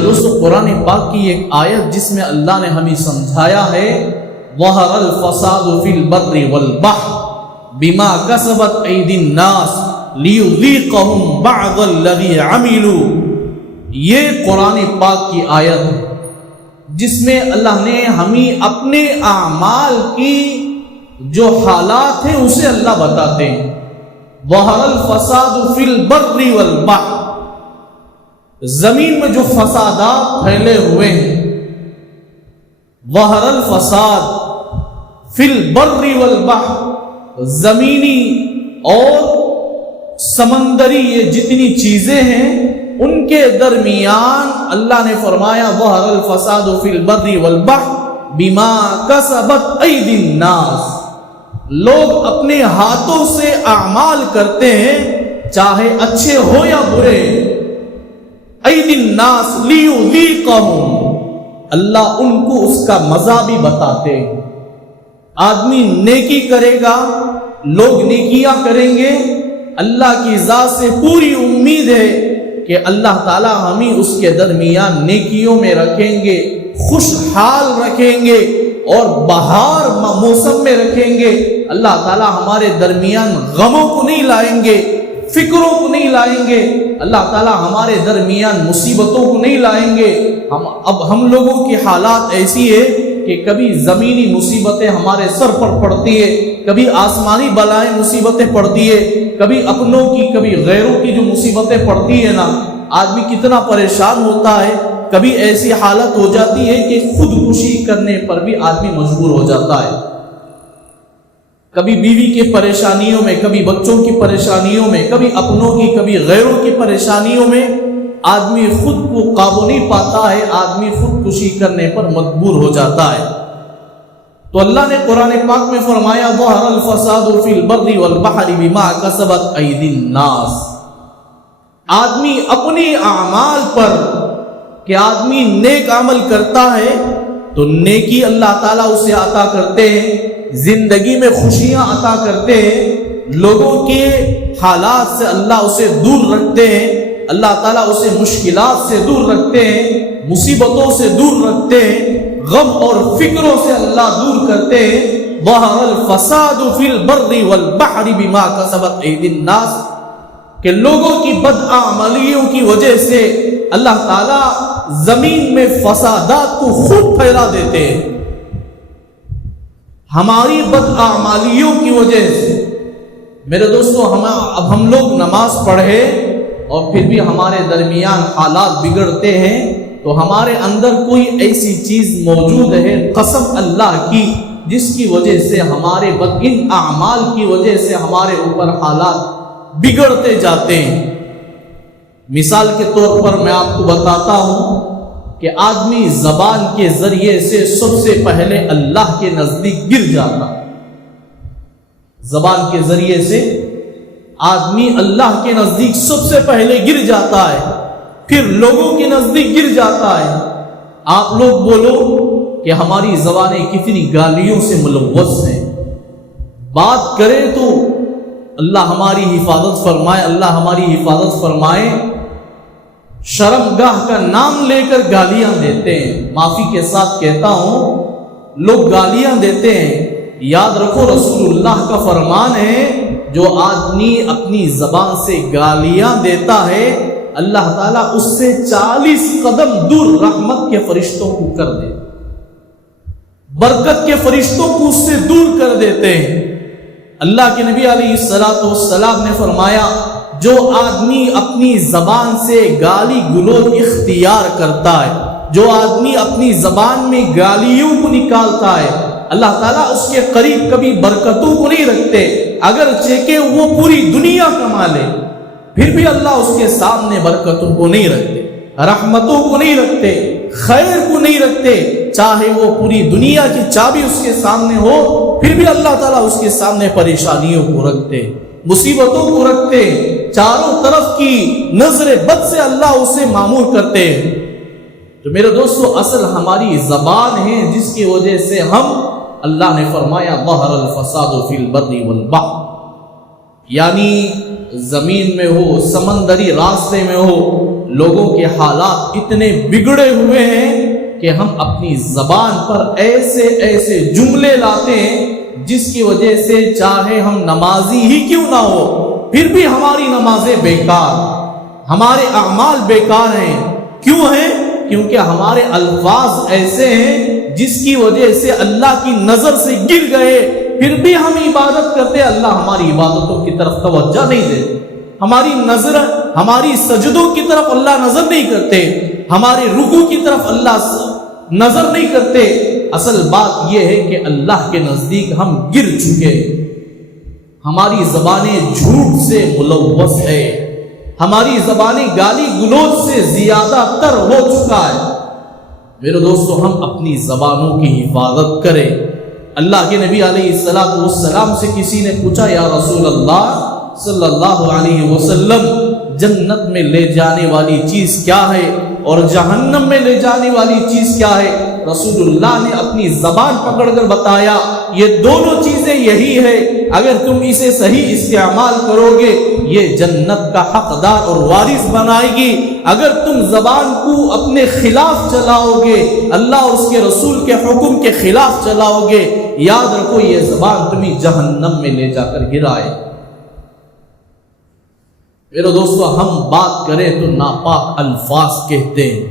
دوستو قرآن پاک کی ایک آیت جس میں اللہ نے ہمیں سمجھایا ہے ظہر الفساد فی البر والبحر بما کسبت ایدی الناس لیذیقہم بعض الذی عملوا. یہ قرآن پاک کی آیت ہے جس میں اللہ نے ہمیں اپنے اعمال کی جو حالات ہیں اسے اللہ بتاتے ہیں. ظہر الفساد فی البر والبحر، زمین میں جو فسادات پھیلے ہوئے ہیں. ظہر الفساد فی البر والبحر، زمینی اور سمندری یہ جتنی چیزیں ہیں ان کے درمیان اللہ نے فرمایا ظہر الفساد فی البر والبحر بما کسبت ایدی الناس. لوگ اپنے ہاتھوں سے اعمال کرتے ہیں چاہے اچھے ہو یا برے. ایدی الناس لیذیقہم، اللہ ان کو اس کا مزہ بھی بتاتے ہیں. آدمی نیکی کرے گا، لوگ نیکیاں کریں گے، اللہ کی ذات سے پوری امید ہے کہ اللہ تعالی ہمیں اس کے درمیان نیکیوں میں رکھیں گے، خوشحال رکھیں گے اور بہار موسم میں رکھیں گے. اللہ تعالی ہمارے درمیان غموں کو نہیں لائیں گے، فکروں کو نہیں لائیں گے. اللہ تعالی ہمارے درمیان مصیبتوں کو نہیں لائیں گے. اب ہم لوگوں کی حالات ایسی ہے کہ کبھی زمینی مصیبتیں ہمارے سر پر پڑتی ہے، کبھی آسمانی بلائیں مصیبتیں پڑتی ہے، کبھی اپنوں کی کبھی غیروں کی جو مصیبتیں پڑتی ہے نا، آدمی کتنا پریشان ہوتا ہے. کبھی ایسی حالت ہو جاتی ہے کہ خودکشی کرنے پر بھی آدمی مجبور ہو جاتا ہے. کبھی بیوی کی پریشانیوں میں، کبھی بچوں کی پریشانیوں میں، کبھی اپنوں کی کبھی غیروں کی پریشانیوں میں آدمی خود کو قابو نہیں پاتا ہے، آدمی خودکشی کرنے پر مجبور ہو جاتا ہے. تو اللہ نے قرآن پاک میں فرمایا ظہر الفساد فی البر والبحر بما کسبت ایدی الناس. آدمی اپنی اعمال پر کہ آدمی نیک عمل کرتا ہے تو نیکی اللہ تعالیٰ اسے عطا کرتے ہیں، زندگی میں خوشیاں عطا کرتے ہیں، لوگوں کے حالات سے اللہ اسے دور رکھتے ہیں، اللہ تعالیٰ اسے مشکلات سے دور رکھتے ہیں، مصیبتوں سے دور رکھتے ہیں، غم اور فکروں سے اللہ دور کرتے ہیں. ظہر الفساد فی البر والبحر بما کسبت ایدی الناس، کہ لوگوں کی بدعملیوں کی وجہ سے اللہ تعالیٰ زمین میں فسادات کو خوب پھیلا دیتے ہیں. ہماری بدعملیوں کی وجہ سے میرے دوستو اب ہم لوگ نماز پڑھے اور پھر بھی ہمارے درمیان حالات بگڑتے ہیں تو ہمارے اندر کوئی ایسی چیز موجود ہے قسم اللہ کی جس کی وجہ سے ہمارے ان اعمال کی وجہ سے ہمارے اوپر حالات بگڑتے جاتے ہیں. مثال کے طور پر میں آپ کو بتاتا ہوں کہ آدمی زبان کے ذریعے سے سب سے پہلے اللہ کے نزدیک گر جاتا. زبان کے ذریعے سے آدمی اللہ کے نزدیک سب سے پہلے گر جاتا ہے، پھر لوگوں کے نزدیک گر جاتا ہے. آپ لوگ بولو کہ ہماری زبانیں کتنی گالیوں سے ملوث ہیں. بات کریں تو اللہ ہماری حفاظت فرمائے، اللہ ہماری حفاظت فرمائے. شرمگاہ کا نام لے کر گالیاں دیتے ہیں. معافی کے ساتھ کہتا ہوں، لوگ گالیاں دیتے ہیں. یاد رکھو رسول اللہ کا فرمان ہے جو آدمی اپنی زبان سے گالیاں دیتا ہے اللہ تعالیٰ اس سے 40 قدم دور رحمت کے فرشتوں کو کر دے، برکت کے فرشتوں کو اس سے دور کر دیتے ہیں. اللہ کے نبی علیہ السلام نے فرمایا جو آدمی اپنی زبان سے گالی گلوچ اختیار کرتا ہے، جو آدمی اپنی زبان میں گالیوں کو نکالتا ہے، اللہ تعالیٰ اس کے قریب کبھی برکتوں کو نہیں رکھتے. اگرچہ کہ وہ پوری دنیا کما لے پھر بھی اللہ اس کے سامنے برکتوں کو نہیں رکھتے، رحمتوں کو نہیں رکھتے، خیر کو نہیں رکھتے. چاہے وہ پوری دنیا کی چابی اس کے سامنے ہو پھر بھی اللہ تعالیٰ اس کے سامنے پریشانیوں کو رکھتے، مصیبتوں کو رکھتے، چاروں طرف کی نظر بد سے اللہ اسے معمور کرتے. تو میرے دوستو اصل ہماری زبان ہے جس کی وجہ سے ہم، اللہ نے فرمایا ظہر الفساد فی البر والبحر، یعنی زمین میں ہو، سمندری راستے میں ہو، لوگوں کے حالات اتنے بگڑے ہوئے ہیں کہ ہم اپنی زبان پر ایسے ایسے جملے لاتے ہیں جس کی وجہ سے چاہے ہم نمازی ہی کیوں نہ ہو پھر بھی ہماری نمازیں بیکار، ہمارے اعمال بیکار ہیں۔ کیوں ہیں؟ کیونکہ ہمارے الفاظ ایسے ہیں جس کی وجہ سے اللہ کی نظر سے گر گئے، پھر بھی ہم عبادت کرتے، اللہ ہماری عبادتوں کی طرف توجہ نہیں دیتے، ہماری نظر ہماری سجدوں کی طرف اللہ نظر نہیں کرتے، ہمارے رکوع کی طرف اللہ نظر نہیں کرتے۔ اصل بات یہ ہے کہ اللہ کے نزدیک ہم گر چکے، ہماری زبانیں جھوٹ سے ملوث ہے، ہماری زبانیں گالی گلوچ سے زیادہ تر ہو چکا ہے۔ میرے دوستو، ہم اپنی زبانوں کی حفاظت کریں۔ اللہ کے نبی علیہ السلام سے کسی نے پوچھا، یا رسول اللہ صلی اللہ علیہ وسلم، جنت میں لے جانے والی چیز کیا ہے اور جہنم میں لے جانے والی چیز کیا ہے؟ رسول اللہ نے اپنی زبان پکڑ کر بتایا، یہ دونوں چیزیں یہی ہے، اگر تم اسے صحیح استعمال کرو گے یہ جنت کا حقدار اور وارث بنائے گی، اگر تم زبان کو اپنے خلاف چلاؤ گے، اللہ اور اس کے رسول کے حکم کے خلاف چلاؤ گے، یاد رکھو یہ زبان تمہیں جہنم میں لے جا کر گرائے۔ میرے دوستو، ہم بات کریں تو ناپاک الفاظ کہتے ہیں،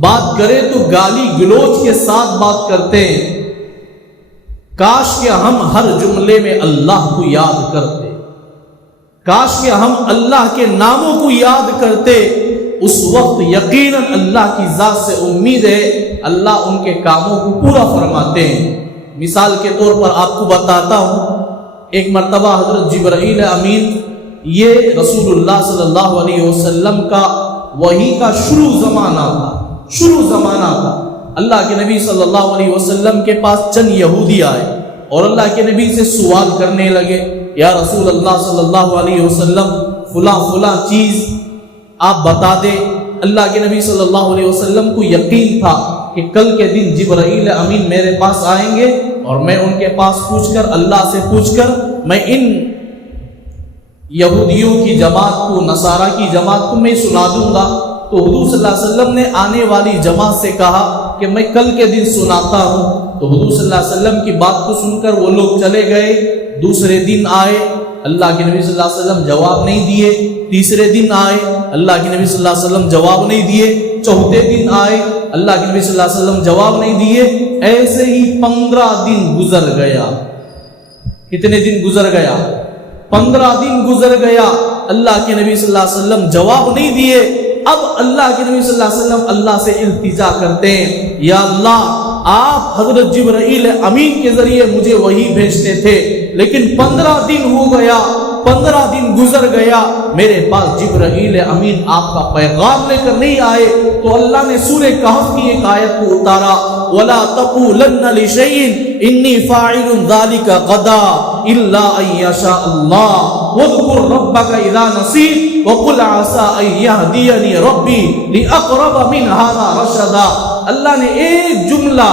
بات کریں تو گالی گلوچ کے ساتھ بات کرتے ہیں۔ کاش کہ ہم ہر جملے میں اللہ کو یاد کرتے، کاش کہ ہم اللہ کے ناموں کو یاد کرتے، اس وقت یقیناً اللہ کی ذات سے امید ہے اللہ ان کے کاموں کو پورا فرماتے ہیں۔ مثال کے طور پر آپ کو بتاتا ہوں، ایک مرتبہ حضرت جبرائیل امین، یہ رسول اللہ صلی اللہ علیہ وسلم کا وحی کا شروع زمانہ تھا۔ اللہ کے نبی صلی اللہ علیہ وسلم کے پاس چند یہودی آئے اور اللہ کے نبی سے سوال کرنے لگے، یا رسول اللہ صلی اللہ علیہ وسلم، فلاں چیز آپ بتا دیں۔ اللہ کے نبی صلی اللہ علیہ وسلم کو یقین تھا کہ کل کے دن جبرائیل امین میرے پاس آئیں گے اور میں ان کے پاس اللہ سے پوچھ کر میں ان یہودیوں کی جماعت کو، نصارہ کی جماعت کو میں سنا دوں گا۔ تو حضور صلی اللہ علیہ وسلم نے آنے والی جماعت سے کہا کہ میں کل کے دن سناتا ہوں۔ تو حضور صلی اللہ علیہ وسلم کی بات کو سن کر وہ لوگ چلے گئے۔ دوسرے دن آئے، اللہ کے نبی صلی اللہ علیہ وسلم جواب نہیں دیے۔ تیسرے دن آئے، اللہ کے نبی صلی اللہ علیہ وسلم جواب نہیں دیے۔ چوتھے دن آئے، اللہ کے نبی صلی اللہ علیہ وسلم جواب نہیں دیے۔ ایسے ہی 15 دن گزر گیا۔ کتنے دن گزر گیا؟ 15 دن گزر گیا، اللہ کے نبی صلی اللہ علیہ وسلم جواب نہیں دیے۔ اب اللہ کے نبی صلی اللہ علیہ وسلم اللہ سے التجا کرتے ہیں، یا اللہ، آپ حضرت جبرائیل امین کے ذریعے مجھے وحی بھیجتے تھے، لیکن 15 دن ہو گیا، 15 دن گزر گیا، میرے پاس جبرائیل امین آپ کا پیغام لے کر نہیں آئے۔ تو اللہ نے سورہ کہف کی ایک آیت کو اتارا، وَلَا تَقُولَنَّ لِشَيْءٍ إِنِّي فَاعِلٌ ذَلِكَ غَدًا إِلَّا أَن يَشَاءَ اللَّهُ وَاذْكُر رَّبَّكَ إِذَا نَسِيتَ وَقُلْ عَسَىٰ أَن يَهْدِيَنِي رَبِّي لِأَقْرَبَ مِنْ هَٰذَا رَشَدًا۔ اللہ نے ایک جملہ،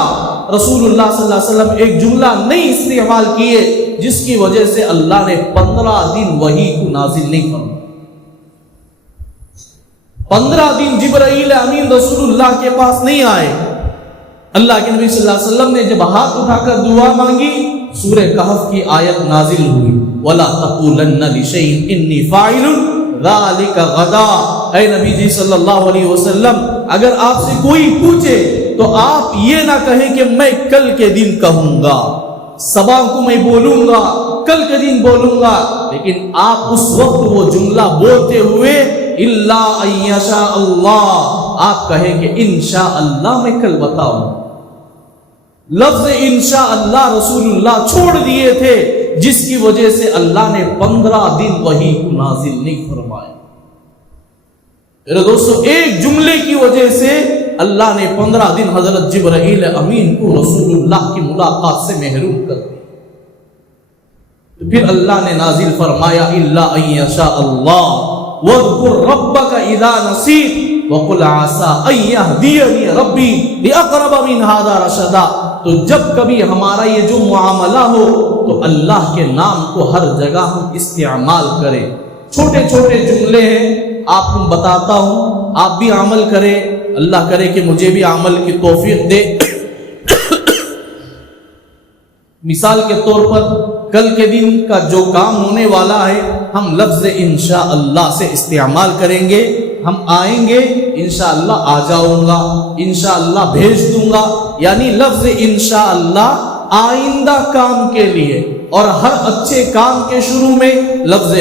رسول اللہ صلی اللہ علیہ وسلم ایک جملہ نہیں استعمال کیے جس کی وجہ سے اللہ نے 15 دن وحی کو نازل نہیں فرمایا۔ 15 دن جبرائیل امین رسول اللہ کے پاس نہیں آئے۔ اللہ کے نبی صلی اللہ علیہ وسلم نے جب ہاتھ اٹھا کر دعا مانگی، سورہ کہف کی آیت نازل ہوئی، وَلَا تَقُولَنَّ لِشَيْءٍ إِنِّي فَاعِلٌ ذَلِكَ غَدًا۔ اے نبی جی صلی اللہ علیہ وسلم، اگر آپ سے کوئی پوچھے تو آپ یہ نہ کہیں کہ میں کل کے دن کہوں گا، صبح کو میں بولوں گا، کل کے دن بولوں گا، لیکن آپ اس وقت وہ جملہ بولتے ہوئے اِلَّا أَن يَشَاءَ اللَّهُ، آپ کہیں کہ انشاءاللہ میں کل بتاؤں۔ لفظ انشاءاللہ رسول اللہ چھوڑ دیے تھے، جس کی وجہ سے اللہ نے 15 دن وحی کو نازل نہیں فرمایا۔ میرے دوستو، ایک جملے کی وجہ سے اللہ نے 15 دن حضرت جبرائیل امین کو رسول اللہ کی ملاقات سے محروم کر دیا۔ تو پھر اللہ نے نازل فرمایا، اِلَّا أَن يَشَاءَ اللَّهُ وَاذْكُر رَّبَّكَ إِذَا نَسِيتَ وَقُلْ عَسَىٰ أَن يَهْدِيَنِي رَبِّي لِأَقْرَبَ مِنْ هَٰذَا رَشَدًا۔ تو جب کبھی ہمارا یہ جو معاملہ ہو تو اللہ کے نام کو ہر جگہ ہم استعمال کریں۔ چھوٹے چھوٹے جملے ہیں، آپ کو بتاتا ہوں، آپ بھی عمل کریں، اللہ کرے کہ مجھے بھی عمل کی توفیق دے۔ مثال کے طور پر کل کے دن کا جو کام ہونے والا ہے ہم لفظ انشاءاللہ سے استعمال کریں گے۔ ہم آئیں گے، انشاءاللہ آ جاؤں گا، انشاءاللہ بھیج دوں گا، یعنی لفظ انشاءاللہ آئندہ کام کے لیے، اور ہر اچھے کام کے شروع میں لفظ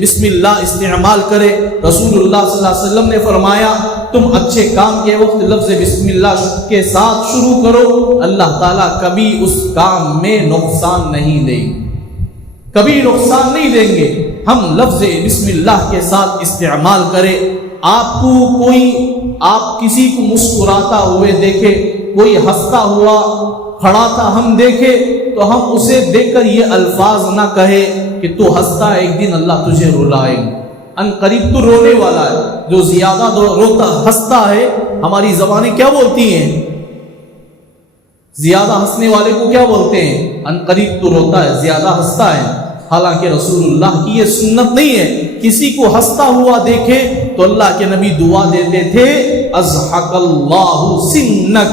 بسم اللہ استعمال کرے۔ رسول اللہ صلی اللہ علیہ وسلم نے فرمایا تم اچھے کام کے وقت لفظ بسم اللہ کے ساتھ شروع کرو، اللہ تعالیٰ کبھی اس کام میں نقصان نہیں دیں گے، کبھی نقصان نہیں دیں گے۔ ہم لفظ بسم اللہ کے ساتھ استعمال کریں۔ آپ کسی کو مسکراتا ہوئے دیکھے، کوئی ہنستا ہوا کھڑا تھا ہم دیکھے، تو ہم اسے دیکھ کر یہ الفاظ نہ کہے کہ تو ہنستا ہے ایک دن اللہ تجھے رلائے گا، ان قریب تو رونے والا ہے۔ جو زیادہ روتا ہنستا ہے، ہماری زبانیں کیا بولتی ہیں؟ زیادہ ہنسنے والے کو کیا بولتے ہیں؟ ان قریب تو روتا ہے، زیادہ ہنستا ہے۔ حالانکہ رسول اللہ کی یہ سنت نہیں ہے۔ کسی کو ہنستا ہوا دیکھے تو اللہ کے نبی دعا دیتے تھے اضحک اللہ سنک،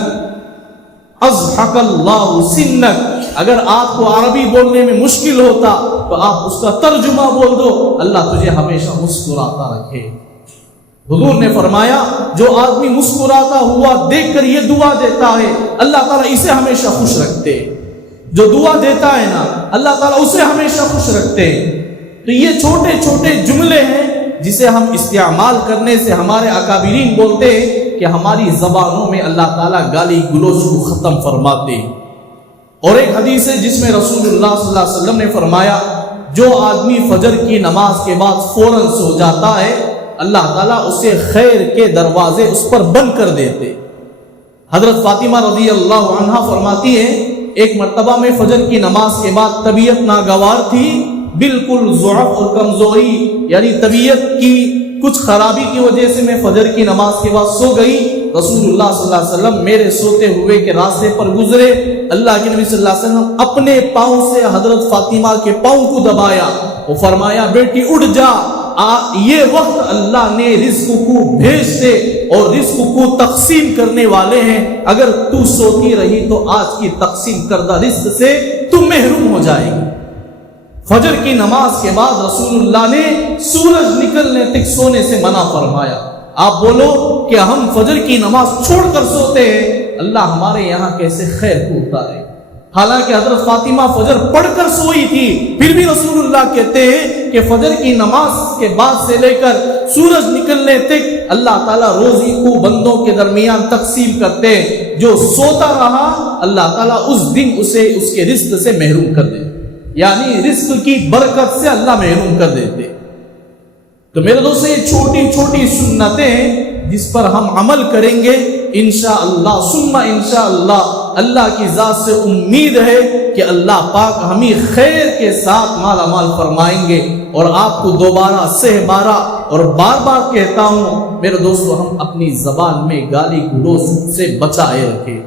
اضحک اللہ سنک۔ اگر آپ کو عربی بولنے میں مشکل ہوتا تو آپ اس کا ترجمہ بول دو، اللہ تجھے ہمیشہ مسکراتا رکھے۔ حضور نے فرمایا جو آدمی مسکراتا ہوا دیکھ کر یہ دعا دیتا ہے اللہ تعالیٰ اسے ہمیشہ خوش رکھتے۔ جو دعا دیتا ہے نا اللہ تعالیٰ اسے ہمیشہ خوش رکھتے ہیں۔ تو یہ چھوٹے چھوٹے جملے ہیں جسے ہم استعمال کرنے سے ہمارے اکابرین بولتے ہیں کہ ہماری زبانوں میں اللہ تعالیٰ گالی گلوچ کو ختم فرماتے ہیں۔ اور ایک حدیث ہے جس میں رسول اللہ صلی اللہ علیہ وسلم نے فرمایا جو آدمی فجر کی نماز کے بعد فوراً سو جاتا ہے اللہ تعالیٰ اسے خیر کے دروازے اس پر بند کر دیتے۔ حضرت فاطمہ رضی اللہ عنہا فرماتی ہیں ایک مرتبہ میں فجر کی نماز کے بعد طبیعت ناگوار تھی، بالکل ضعف اور کمزوری، یعنی طبیعت کی کچھ خرابی کی وجہ سے میں فجر کی نماز کے بعد سو گئی۔ رسول اللہ صلی اللہ علیہ وسلم میرے سوتے ہوئے کے راستے پر گزرے، اللہ کے نبی صلی اللہ علیہ وسلم اپنے پاؤں سے حضرت فاطمہ کے پاؤں کو دبایا، وہ فرمایا بیٹی اٹھ جا، یہ وقت اللہ نے رزق کو بھیجتے اور رزق کو تقسیم کرنے والے ہیں، اگر تو سوتی رہی تو آج کی تقسیم کردہ رزق سے تو محروم ہو جائے گی۔ فجر کی نماز کے بعد رسول اللہ نے سورج نکلنے تک سونے سے منع فرمایا۔ آپ بولو کہ ہم فجر کی نماز چھوڑ کر سوتے ہیں، اللہ ہمارے یہاں کیسے خیر کو اتارے۔ حالانکہ حضرت فاطمہ فجر پڑھ کر سوئی تھی، پھر بھی رسول اللہ کہتے ہیں کہ فجر کی نماز کے بعد سے لے کر سورج نکلنے تک اللہ تعالیٰ روزی کو بندوں کے درمیان تقسیم کرتے ہیں، جو سوتا رہا اللہ تعالیٰ اس دن اسے اس کے رزق سے محروم کر دے، یعنی رزق کی برکت سے اللہ محروم کر دیتے۔ تو میرے دوستو یہ چھوٹی چھوٹی سنتیں ہیں جس پر ہم عمل کریں گے انشاءاللہ ثم انشاءاللہ۔ اللہ کی ذات سے امید ہے کہ اللہ پاک ہمیں خیر کے ساتھ مالا مال فرمائیں گے۔ اور آپ کو دوبارہ سہ بارہ اور بار بار کہتا ہوں میرے دوستو ہم اپنی زبان میں گالی گلوچ سے بچائے رکھیں۔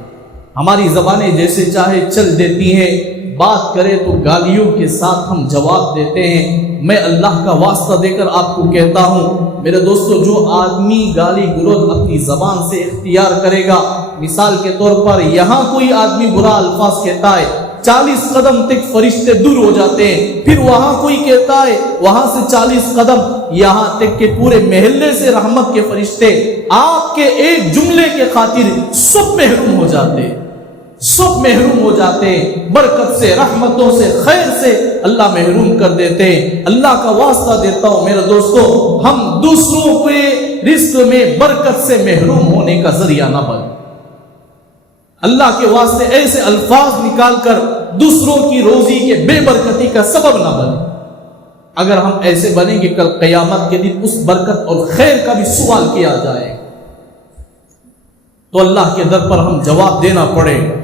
ہماری زبانیں جیسے چاہے چل دیتی ہیں، بات کرے تو گالیوں کے ساتھ ہم جواب دیتے ہیں۔ میں اللہ کا واسطہ دے کر آپ کو کہتا ہوں میرے دوستو جو آدمی گالی گلوچ اپنی زبان سے اختیار کرے گا، مثال کے طور پر یہاں کوئی آدمی برا الفاظ کہتا ہے 40 قدم تک فرشتے دور ہو جاتے ہیں، پھر وہاں کوئی کہتا ہے وہاں سے 40 قدم، یہاں تک کہ پورے محلے سے رحمت کے فرشتے آپ کے ایک جملے کے خاطر سب محروم ہو جاتے ہیں، سب محروم ہو جاتے ہیں، برکت سے، رحمتوں سے، خیر سے اللہ محروم کر دیتے ہیں۔ اللہ کا واسطہ دیتا ہوں میرے دوستو ہم دوسروں کے رزق میں برکت سے محروم ہونے کا ذریعہ نہ بنیں۔ اللہ کے واسطے ایسے الفاظ نکال کر دوسروں کی روزی کے بے برکتی کا سبب نہ بنیں۔ اگر ہم ایسے بنیں گے کل قیامت کے دن اس برکت اور خیر کا بھی سوال کیا جائے تو اللہ کے در پر ہم جواب دینا پڑے گا۔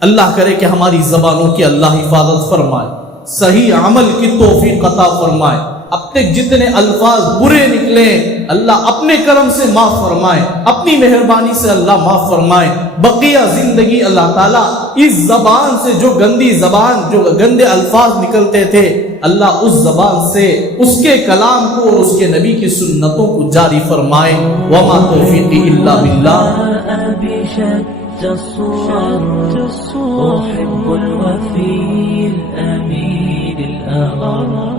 اللہ کرے کہ ہماری زبانوں کی اللہ حفاظت فرمائے، صحیح عمل کی توفیق عطا فرمائے، اب تک جتنے الفاظ برے نکلے اللہ اپنے کرم سے معاف فرمائے، اپنی مہربانی سے اللہ معاف فرمائے، بقیہ زندگی اللہ تعالیٰ اس زبان سے جو گندی زبان، جو گندے الفاظ نکلتے تھے، اللہ اس زبان سے اس کے کلام کو اور اس کے نبی کی سنتوں کو جاری فرمائے۔ وما توفیقی الا باللہ۔ أحب الوفي الأمين الأغر